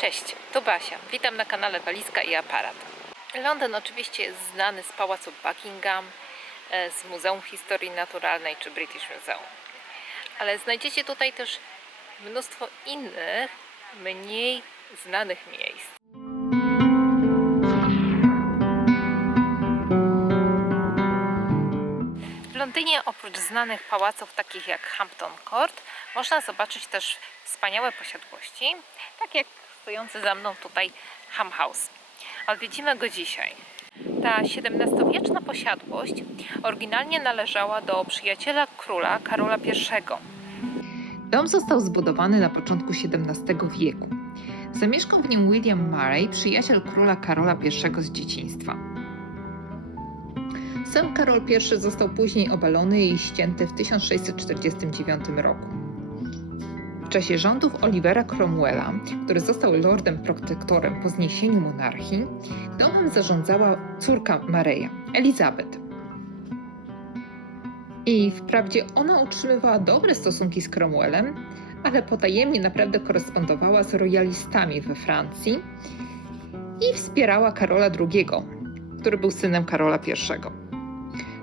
Cześć, to Basia. Witam na kanale Walizka i Aparat. Londyn oczywiście jest znany z Pałacu Buckingham, e, z Muzeum Historii Naturalnej czy British Museum. Ale znajdziecie tutaj też mnóstwo innych, mniej znanych miejsc. W Londynie oprócz znanych pałaców takich jak Hampton Court można zobaczyć też wspaniałe posiadłości, tak jak stojący za mną tutaj Ham House. Odwiedzimy go dzisiaj. Ta XVII-wieczna posiadłość oryginalnie należała do przyjaciela króla Karola I. Dom został zbudowany na początku XVII wieku. Zamieszkał w nim William Murray, przyjaciel króla Karola I z dzieciństwa. Sam Karol I został później obalony i ścięty w 1649 roku. Czasie rządów Olivera Cromwella, który został lordem protektorem po zniesieniu monarchii, domem zarządzała córka Mareja, Elizabeth. I wprawdzie ona utrzymywała dobre stosunki z Cromwellem, ale potajemnie naprawdę korespondowała z royalistami we Francji i wspierała Karola II, który był synem Karola I.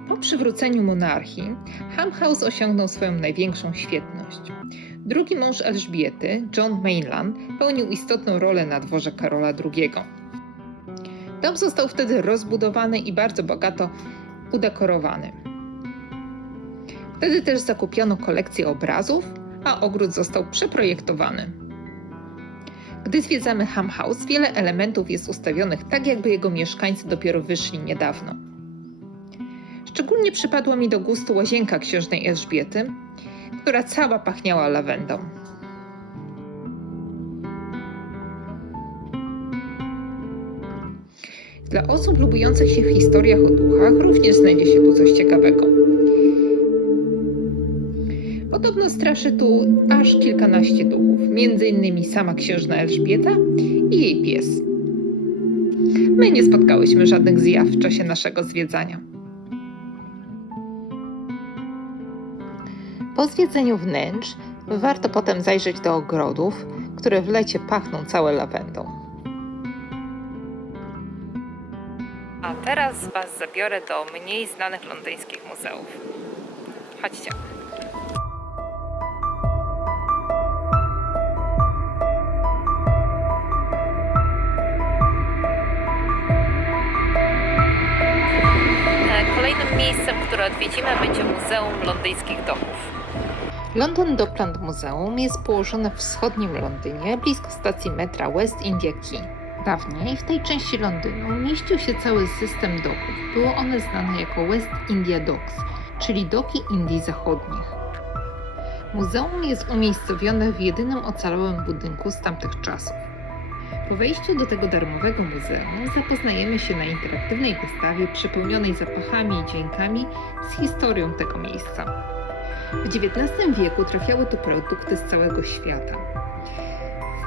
Po przywróceniu monarchii Ham House osiągnął swoją największą świetność. Drugi mąż Elżbiety, John Mainland, pełnił istotną rolę na dworze Karola II. Dom został wtedy rozbudowany i bardzo bogato udekorowany. Wtedy też zakupiono kolekcję obrazów, a ogród został przeprojektowany. Gdy zwiedzamy Ham House, wiele elementów jest ustawionych tak, jakby jego mieszkańcy dopiero wyszli niedawno. Szczególnie przypadła mi do gustu łazienka księżnej Elżbiety, która cała pachniała lawendą. Dla osób lubujących się w historiach o duchach również znajdzie się tu coś ciekawego. Podobno straszy tu aż kilkanaście duchów, innymi sama księżna Elżbieta i jej pies. My nie spotkałyśmy żadnych zjaw w czasie naszego zwiedzania. Po zwiedzeniu wnętrz warto potem zajrzeć do ogrodów, które w lecie pachną całe lawendą. A teraz Was zabiorę do mniej znanych londyńskich muzeów. Chodźcie. E, Kolejnym miejscem, które odwiedzimy, będzie Muzeum Londyńskich Domów. London Dockland Muzeum jest położone w wschodnim Londynie, blisko stacji metra West India Quay. Dawniej w tej części Londynu mieścił się cały system doków. Było one znane jako West India Docks, czyli doki Indii Zachodnich. Muzeum jest umiejscowione w jedynym ocalałym budynku z tamtych czasów. Po wejściu do tego darmowego muzeum zapoznajemy się na interaktywnej wystawie przepełnionej zapachami i dźwiękami z historią tego miejsca. W XIX wieku trafiały tu produkty z całego świata.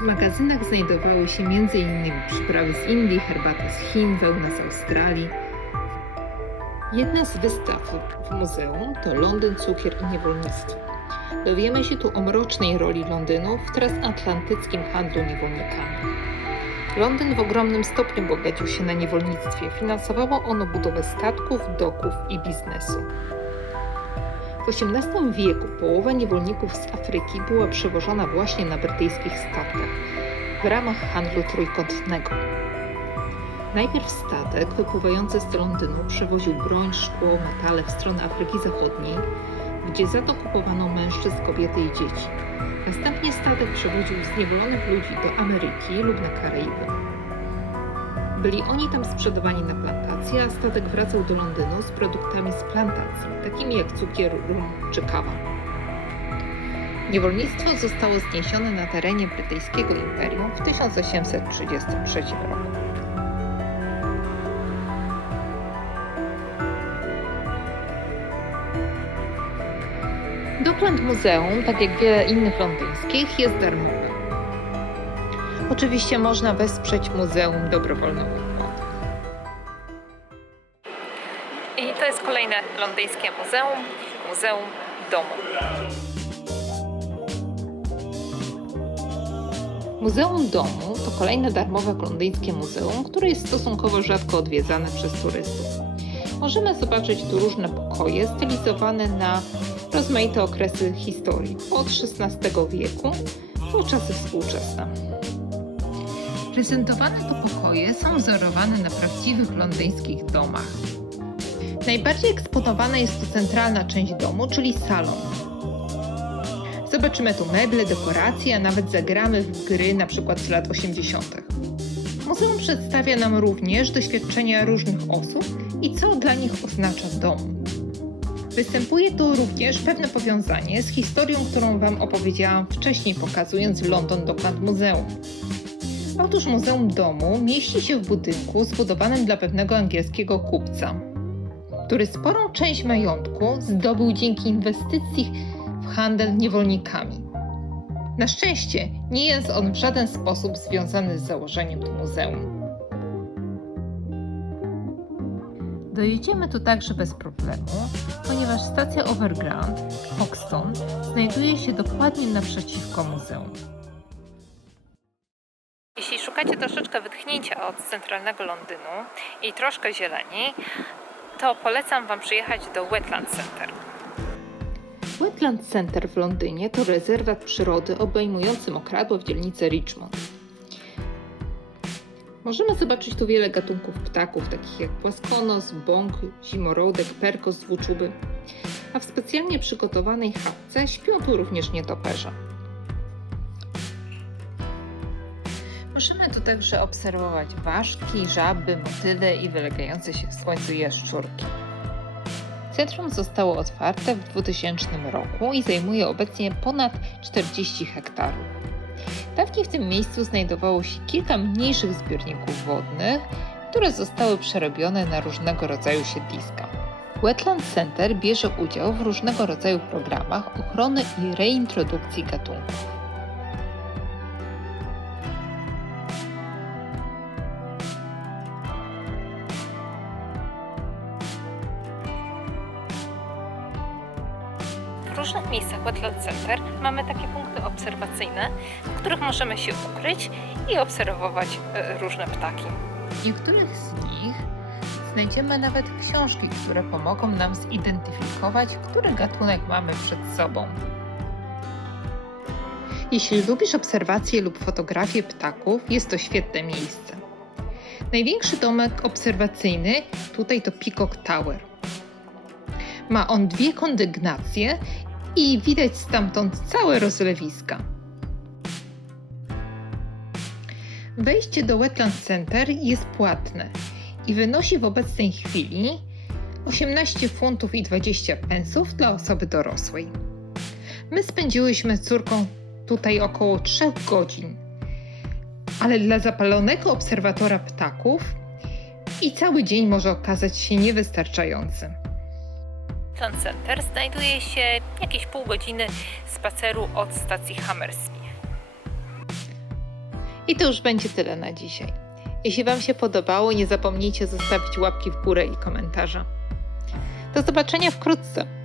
W magazynach znajdowały się m.in. przyprawy z Indii, herbata z Chin, wełna z Australii. Jedna z wystaw w muzeum to Londyn, cukier i niewolnictwo. Dowiemy się tu o mrocznej roli Londynu w transatlantyckim handlu niewolnikami. Londyn w ogromnym stopniu bogacił się na niewolnictwie. Finansowało ono budowę statków, doków i biznesu. W XVIII wieku połowa niewolników z Afryki była przewożona właśnie na brytyjskich statkach w ramach handlu trójkątnego. Najpierw statek wypływający z Londynu przywoził broń, szkło, metale w stronę Afryki Zachodniej, gdzie za to kupowano mężczyzn, kobiety i dzieci. Następnie statek przewoził zniewolonych ludzi do Ameryki lub na Karaiby. Byli oni tam sprzedawani na plantacje, a statek wracał do Londynu z produktami z plantacji, takimi jak cukier, rum czy kawa. Niewolnictwo zostało zniesione na terenie brytyjskiego imperium w 1833 roku. Dockland Muzeum, tak jak wiele innych londyńskich, jest darmowe. Oczywiście można wesprzeć muzeum dobrowolnym wkładem. I to jest kolejne londyńskie muzeum, Muzeum Domu. Muzeum Domu to kolejne darmowe londyńskie muzeum, które jest stosunkowo rzadko odwiedzane przez turystów. Możemy zobaczyć tu różne pokoje stylizowane na rozmaite okresy historii, od XVI wieku po czasy współczesne. Prezentowane tu pokoje są wzorowane na prawdziwych londyńskich domach. Najbardziej eksponowana jest tu centralna część domu, czyli salon. Zobaczymy tu meble, dekoracje, a nawet zagramy w gry np. z lat 80. Muzeum przedstawia nam również doświadczenia różnych osób i co dla nich oznacza dom. Występuje tu również pewne powiązanie z historią, którą Wam opowiedziałam wcześniej, pokazując London Dockland Muzeum. Otóż Muzeum Domu mieści się w budynku zbudowanym dla pewnego angielskiego kupca, który sporą część majątku zdobył dzięki inwestycji w handel niewolnikami. Na szczęście nie jest on w żaden sposób związany z założeniem tu muzeum. Dojedziemy tu także bez problemu, ponieważ stacja Overground Hoxton znajduje się dokładnie naprzeciwko muzeum. Szukacie troszeczkę wytchnięcia od centralnego Londynu i troszkę zieleni, to polecam Wam przyjechać do Wetland Center. Wetland Center w Londynie to rezerwat przyrody obejmujący mokradło w dzielnicy Richmond. Możemy zobaczyć tu wiele gatunków ptaków, takich jak płaskonos, bąk, zimorodek, perkos z włóczuby, a w specjalnie przygotowanej chatce śpią tu również nietoperze. Także obserwować ważki, żaby, motyle i wylegające się w słońcu jaszczurki. Centrum zostało otwarte w 2000 roku i zajmuje obecnie ponad 40 hektarów. Dawniej w tym miejscu znajdowało się kilka mniejszych zbiorników wodnych, które zostały przerobione na różnego rodzaju siedliska. Wetland Center bierze udział w różnego rodzaju programach ochrony i reintrodukcji gatunków. Różnych miejscach Wetland Center mamy takie punkty obserwacyjne, w których możemy się ukryć i obserwować e, różne ptaki. W niektórych z nich znajdziemy nawet książki, które pomogą nam zidentyfikować, który gatunek mamy przed sobą. Jeśli lubisz obserwacje lub fotografię ptaków, jest to świetne miejsce. Największy domek obserwacyjny tutaj to Peacock Tower. Ma on dwie kondygnacje i widać stamtąd całe rozlewiska. Wejście do Wetland Center jest płatne i wynosi w obecnej chwili 18 funtów i 20 pensów dla osoby dorosłej. My spędziłyśmy z córką tutaj około 3 godzin, ale dla zapalonego obserwatora ptaków i cały dzień może okazać się niewystarczający. Wetland Center znajduje się jakieś pół godziny spaceru od stacji Hammersmith. I to już będzie tyle na dzisiaj. Jeśli Wam się podobało, nie zapomnijcie zostawić łapki w górę i komentarza. Do zobaczenia wkrótce.